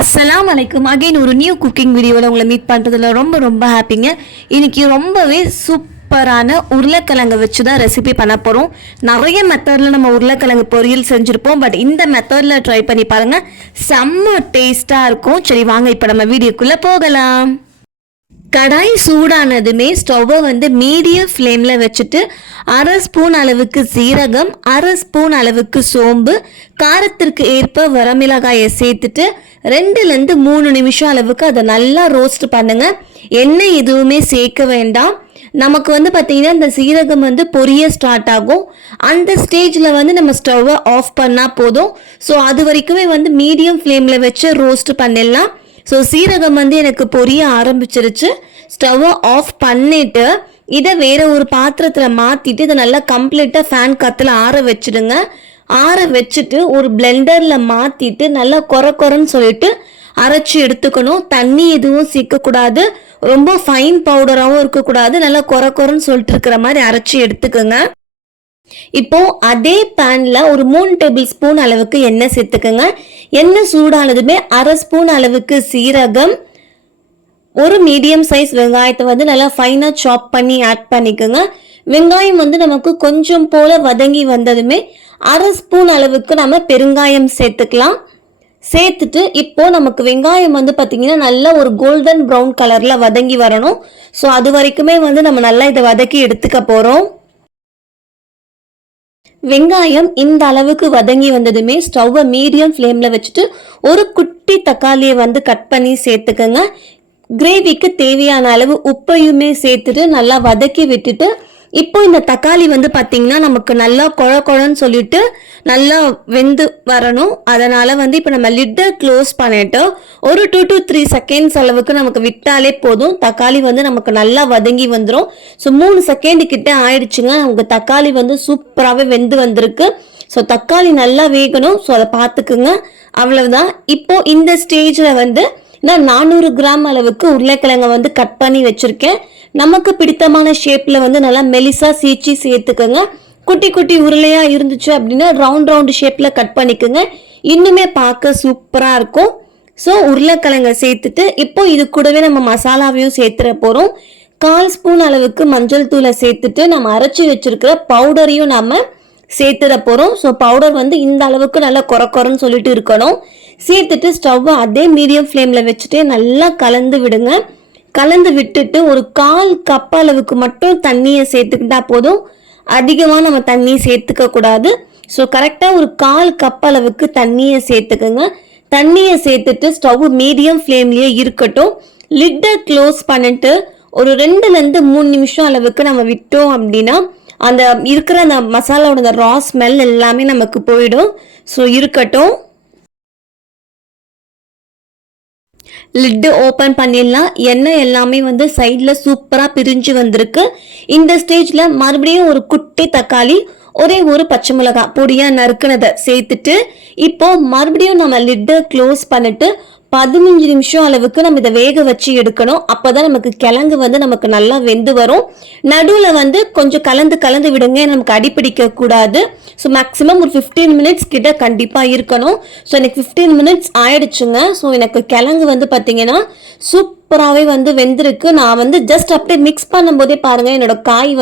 அஸ்ஸலாமு அலைக்கும். அகைன் ஒரு நியூ குக்கிங் வீடியோவில் உங்களை மீட் பண்ணுறதுல ரொம்ப ஹாப்பிங்க. இன்னைக்கு ரொம்பவே சூப்பரான உருளைக்கிழங்கு வச்சு தான் ரெசிபி பண்ண போகிறோம். நிறைய மெத்தடில் நம்ம உருளைக்கிழங்கு பொரியல் செஞ்சுருப்போம். பட் இந்த மெத்தடில் ட்ரை பண்ணி பாருங்கள், செம்ம டேஸ்ட்டாக இருக்கும். சரி வாங்க இப்போ நம்ம வீடியோக்குள்ளே போகலாம். கடாய் சூடானதுமே ஸ்டவ்வை மீடியம் ஃப்ளேமில் வச்சுட்டு 1/2 ஸ்பூன் அளவுக்கு சீரகம், 1/2 ஸ்பூன் அளவுக்கு சோம்பு, காரத்திற்கு ஏற்ப வரமிளகாயை சேர்த்துட்டு 2லேருந்து 3 நிமிஷம் அளவுக்கு அதை நல்லா ரோஸ்ட் பண்ணுங்க. எண்ணெய் எதுவுமே சேர்க்க வேண்டாம். நமக்கு பார்த்தீங்கன்னா இந்த சீரகம் பொரிய ஸ்டார்ட் ஆகும். அந்த ஸ்டேஜில் நம்ம ஸ்டவ்வை ஆஃப் பண்ணால் போதும். ஸோ அது வரைக்குமே மீடியம் ஃப்ளேமில் வச்சு ரோஸ்ட் பண்ணிடலாம். ஸோ சீரகம் எனக்கு பொரிய ஆரம்பிச்சிருச்சு. ஸ்டவ்வை ஆஃப் பண்ணிவிட்டு இதை வேற ஒரு பாத்திரத்தில் மாற்றிட்டு இதை நல்லா கம்ப்ளீட்டாக ஃபேன் காற்றுல ஆற வச்சுடுங்க. ஆற வச்சுட்டு ஒரு பிளெண்டரில் மாற்றிட்டு நல்லா கொரன்னு சொல்லிட்டு அரைச்சி எடுத்துக்கணும். தண்ணி எதுவும் சேர்க்கக்கூடாது, ரொம்ப ஃபைன் பவுடராகவும் இருக்கக்கூடாது. நல்லா கொரன்னு சொல்லிட்டு இருக்கிற மாதிரி அரைச்சி எடுத்துக்கோங்க. இப்போ அதே பேன்ல ஒரு 3 டேபிள் ஸ்பூன் அளவுக்கு எண்ணெய் சேர்த்துக்கோங்க. எண்ணெய் சூடானதுமே 1/2 ஸ்பூன் அளவுக்கு சீரகம், ஒரு மீடியம் சைஸ் வெங்காயத்தை நல்லா ஃபைனா சாப் பண்ணி ஆட் பண்ணிக்கோங்க. வெங்காயம் நமக்கு கொஞ்சம் போல வதங்கி வந்ததுமே 1/2 ஸ்பூன் அளவுக்கு நம்ம பெருங்காயம் சேர்த்துக்கலாம். சேர்த்துட்டு இப்போ நமக்கு வெங்காயம் பார்த்தீங்கன்னா நல்லா ஒரு கோல்டன் ப்ரௌன் கலர்ல வதங்கி வரணும். ஸோ அது வரைக்குமே நம்ம நல்லா இதை வதக்கி எடுத்துக்க போறோம். வெங்காயம் இந்த அளவுக்கு வதங்கி வந்ததுமே ஸ்டவ்வை மீடியம் ஃப்ளேமில் வச்சுட்டு ஒரு குட்டி தக்காளியை கட் பண்ணி சேர்த்துக்கோங்க. கிரேவிக்கு தேவையான அளவு உப்பையுமே சேர்த்துட்டு நல்லா வதக்கி விட்டுட்டு இப்போ இந்த தக்காளி பார்த்தீங்கன்னா நமக்கு நல்லா குழன்னு சொல்லிட்டு நல்லா வெந்து வரணும். அதனால இப்போ நம்ம லிட்டை க்ளோஸ் பண்ணிட்டு ஒரு 2 to 3 செகண்ட்ஸ் அளவுக்கு நமக்கு விட்டாலே போதும். தக்காளி நமக்கு நல்லா வதங்கி வந்துடும். ஸோ 3 செகண்ட் கிட்ட ஆயிடுச்சுங்க. நமக்கு தக்காளி சூப்பராகவே வெந்து வந்திருக்கு. ஸோ தக்காளி நல்லா வேகணும். ஸோ அதை பார்த்துக்குங்க. அவ்வளவுதான். இப்போ இந்த ஸ்டேஜில் நான் 400 கிராம் அளவுக்கு உருளைக்கிழங்கை கட் பண்ணி வச்சிருக்கேன். நமக்கு பிடித்தமான ஷேப்ல நல்லா மெலிசா சீச்சி சேர்த்துக்கோங்க. குட்டி குட்டி உருளையா இருந்துச்சு அப்படின்னா ரவுண்ட் ஷேப்ல கட் பண்ணிக்கோங்க. இன்னுமே பார்க்க சூப்பரா இருக்கும். ஸோ உருளைக்கிழங்கை சேர்த்துட்டு இப்போ இது கூடவே நம்ம மசாலாவையும் சேர்த்துட போறோம். 1/4 ஸ்பூன் அளவுக்கு மஞ்சள் தூளை சேர்த்துட்டு நம்ம அரைச்சி வச்சிருக்கிற பவுடரையும் நம்ம சேர்த்துட போறோம். ஸோ பவுடர் இந்த அளவுக்கு நல்லா கொரன்னு சொல்லிட்டு இருக்கணும். சேர்த்துட்டு ஸ்டவ்வை அதே மீடியம் ஃப்ளேம்ல வச்சுட்டு நல்லா கலந்து விடுங்க. கலந்து விட்டுட்டு ஒரு 1/4 கப் அளவுக்கு மட்டும் தண்ணியை சேர்த்துக்கிட்டா போதும். அதிகமாக நம்ம தண்ணி சேர்த்துக்க கூடாது. ஸோ கரெக்டாக ஒரு 1/4 கப் அளவுக்கு தண்ணியை சேர்த்துக்கோங்க. தண்ணியை சேர்த்துட்டு ஸ்டவ் மீடியம் ஃப்ளேம்லேயே இருக்கட்டும். லிட்டை க்ளோஸ் பண்ணிட்டு ஒரு 2லேருந்து 3 நிமிஷம் அளவுக்கு நம்ம விட்டோம் அப்படின்னா அந்த இருக்கிற அந்த மசாலாவோட ரா ஸ்மெல் எல்லாமே நமக்கு போயிடும். ஸோ இருக்கட்டும். லிட்டு ஓப்பன் பண்ணிடலாம். எண்ணெய் எல்லாமே சைடில் சூப்பராக பிரிஞ்சு வந்திருக்கு. இந்த ஸ்டேஜில் மறுபடியும் ஒரு குட்டி தக்காளி, ஒரே ஒரு பச்சை மிளகாய் பொடியாக நறுக்குனதை சேர்த்துட்டு இப்போ மறுபடியும் நம்ம லிட்டை க்ளோஸ் பண்ணிட்டு 15 நிமிஷம் அளவுக்கு நம்ம இதை வேக வச்சு எடுக்கணும். அப்போதான் நமக்கு கிழங்கு நமக்கு நல்லா வெந்து வரும். நடுவில் கொஞ்சம் கலந்து விடுங்க, நமக்கு அடிப்பிடிக்க கூடாது. ஸோ மேக்ஸிமம் ஒரு 15 மினிட்ஸ் கிட்ட கண்டிப்பாக இருக்கணும். ஸோ எனக்கு 15 மினிட்ஸ் ஆயிடுச்சுங்க. ஸோ எனக்கு கிழங்கு பார்த்தீங்கன்னா சூப்பராகவே வெந்திருக்கு. நான் ஜஸ்ட் அப்படியே மிக்ஸ் பண்ணும்போதே பாருங்க என்னோட காய்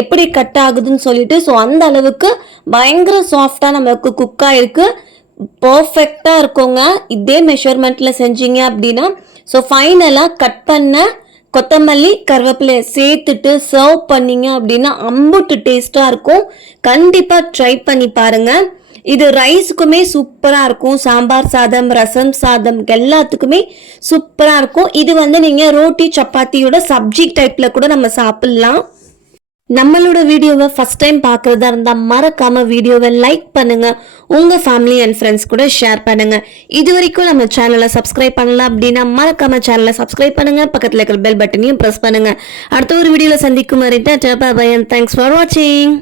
எப்படி கட் ஆகுதுன்னு சொல்லிட்டு. ஸோ அந்த அளவுக்கு பயங்கர சாஃப்டாக நமக்கு குக் ஆயிருக்கு. பர்ஃபெக்டாக இருக்குங்க. இதே மெஷர்மெண்ட்டில் செஞ்சீங்க அப்படின்னா. ஸோ ஃபைனலாக கட் பண்ண கொத்தமல்லி கருவேப்பிலையை சேர்த்துட்டு சர்வ் பண்ணீங்க அப்படின்னா அம்புட்டு டேஸ்ட்டாக இருக்கும். கண்டிப்பாக ட்ரை பண்ணி பாருங்கள். இது ரைஸுக்குமே சூப்பராக இருக்கும். சாம்பார் சாதம், ரசம் சாதம் எல்லாத்துக்குமே சூப்பராக இருக்கும். இது நீங்கள் ரோட்டி சப்பாத்தியோட சப்ஜி டைப்பில் கூட நம்ம சாப்பிட்லாம். நம்மளோட வீடியோவை ஃபர்ஸ்ட் டைம் பார்க்குறதா இருந்தால் மறக்காம வீடியோவை லைக் பண்ணுங்க. உங்க ஃபேமிலி அண்ட் ஃப்ரெண்ட்ஸ் கூட ஷேர் பண்ணுங்க. இது வரைக்கும் நம்ம சேனலை சப்ஸ்கிரைப் பண்ணலாம் அப்படின்னா மறக்காம சேனலை சப்ஸ்கிரைப் பண்ணுங்க. பக்கத்தில் இருக்கிற பெல் பட்டனையும் ப்ரெஸ் பண்ணுங்க. அடுத்த ஒரு வீடியோவில் சந்திக்கும் வரை tata bye bye and thanks for வாட்சிங்.